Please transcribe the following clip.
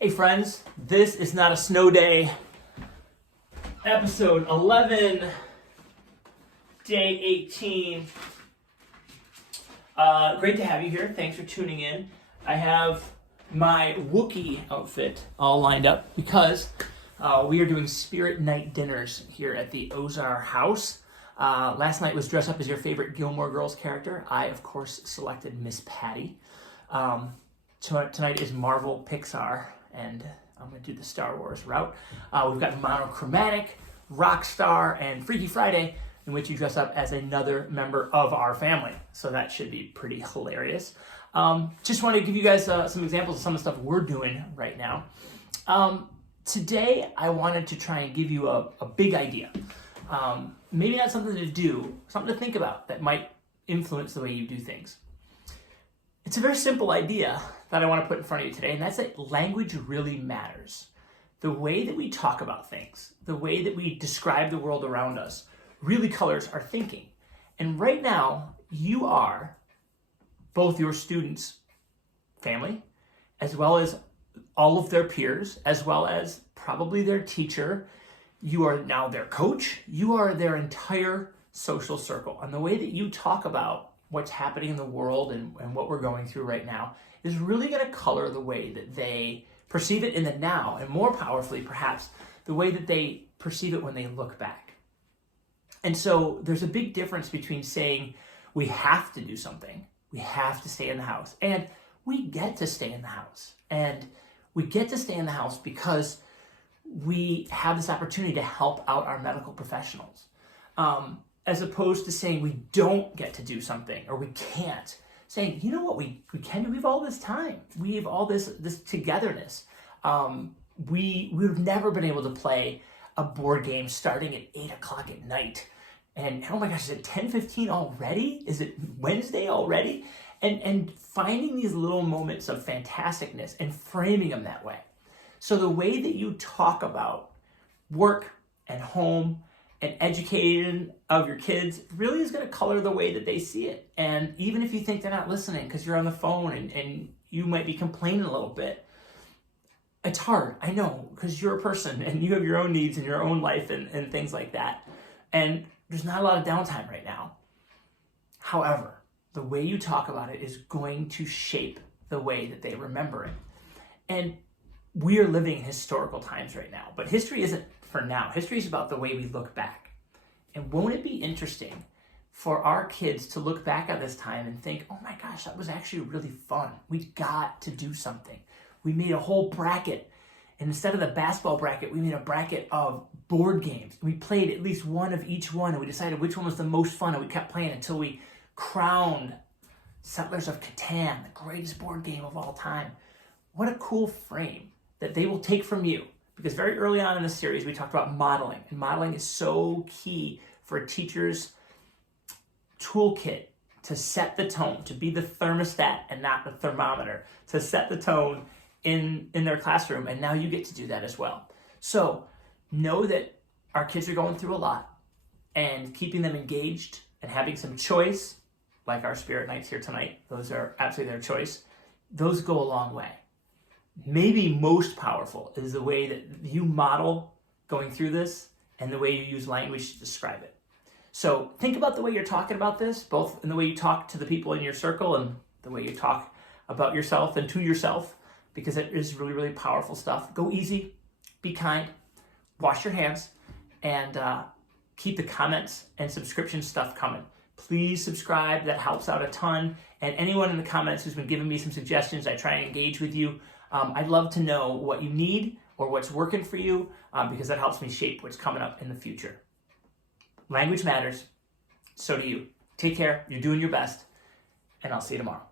Hey friends, this is Not a Snow Day, episode 11, day 18. Great to have you here. Thanks for tuning in. I have my Wookiee outfit all lined up because we are doing Spirit Night dinners here at the Ozar House. Last night was Dress Up as Your Favorite Gilmore Girls character. I, of course, selected Miss Patty. Tonight is Marvel Pixar, and I'm going to do the Star Wars route. We've got Monochromatic, Rockstar, and Freaky Friday, in which you dress up as another member of our family. So that should be pretty hilarious. Just want to give you guys some examples of some of the stuff we're doing right now. Today, I wanted to try and give you a big idea. Maybe not something to do, something to think about that might influence the way you do things. It's a very simple idea that I want to put in front of you today, and that's that language really matters. The way that we talk about things, the way that we describe the world around us, really colors our thinking. And right now, you are both your students' family, as well as all of their peers, as well as probably their teacher. You are now their coach. You are their entire social circle. And the way that you talk about what's happening in the world and what we're going through right now is really going to color the way that they perceive it in the now, and more powerfully, perhaps, the way that they perceive it when they look back. And so there's a big difference between saying we have to do something, we have to stay in the house, and we get to stay in the house. And we get to stay in the house because we have this opportunity to help out our medical professionals. As opposed to saying we don't get to do something or we can't. Saying, you know what, we can do, we have all this time. We have all this togetherness. We would have never been able to play a board game starting at 8 o'clock at night. And oh my gosh, is it 10:15 already? Is it Wednesday already? And finding these little moments of fantasticness and framing them that way. So the way that you talk about work and home and education of your kids really is going to color the way that they see it. And even if you think they're not listening because you're on the phone and you might be complaining a little bit, it's hard, I know, because you're a person and you have your own needs and your own life and things like that. And there's not a lot of downtime right now. However, the way you talk about it is going to shape the way that they remember it. And we are living in historical times right now, but history isn't for now. History is about the way we look back. And won't it be interesting for our kids to look back at this time and think, oh my gosh, that was actually really fun. We got to do something. We made a whole bracket. And instead of the basketball bracket, we made a bracket of board games. We played at least one of each one, and we decided which one was the most fun, and we kept playing until we crowned Settlers of Catan, the greatest board game of all time. What a cool frame that they will take from you. Because very early on in the series, we talked about modeling. And modeling is so key for a teacher's toolkit to set the tone, to be the thermostat and not the thermometer, to set the tone in their classroom. And now you get to do that as well. So know that our kids are going through a lot, and keeping them engaged and having some choice, like our Spirit Nights here tonight, those are absolutely their choice. Those go a long way. Maybe most powerful is the way that you model going through this and the way you use language to describe it. So think about the way you're talking about this, both in the way you talk to the people in your circle and the way you talk about yourself and to yourself, because it is really, really powerful stuff. Go easy, be kind, wash your hands, and keep the comments and subscription stuff coming. Please subscribe, that helps out a ton. And anyone in the comments who's been giving me some suggestions, I try and engage with you. I'd love to know what you need or what's working for you, because that helps me shape what's coming up in the future. Language matters. So do you. Take care. You're doing your best. And I'll see you tomorrow.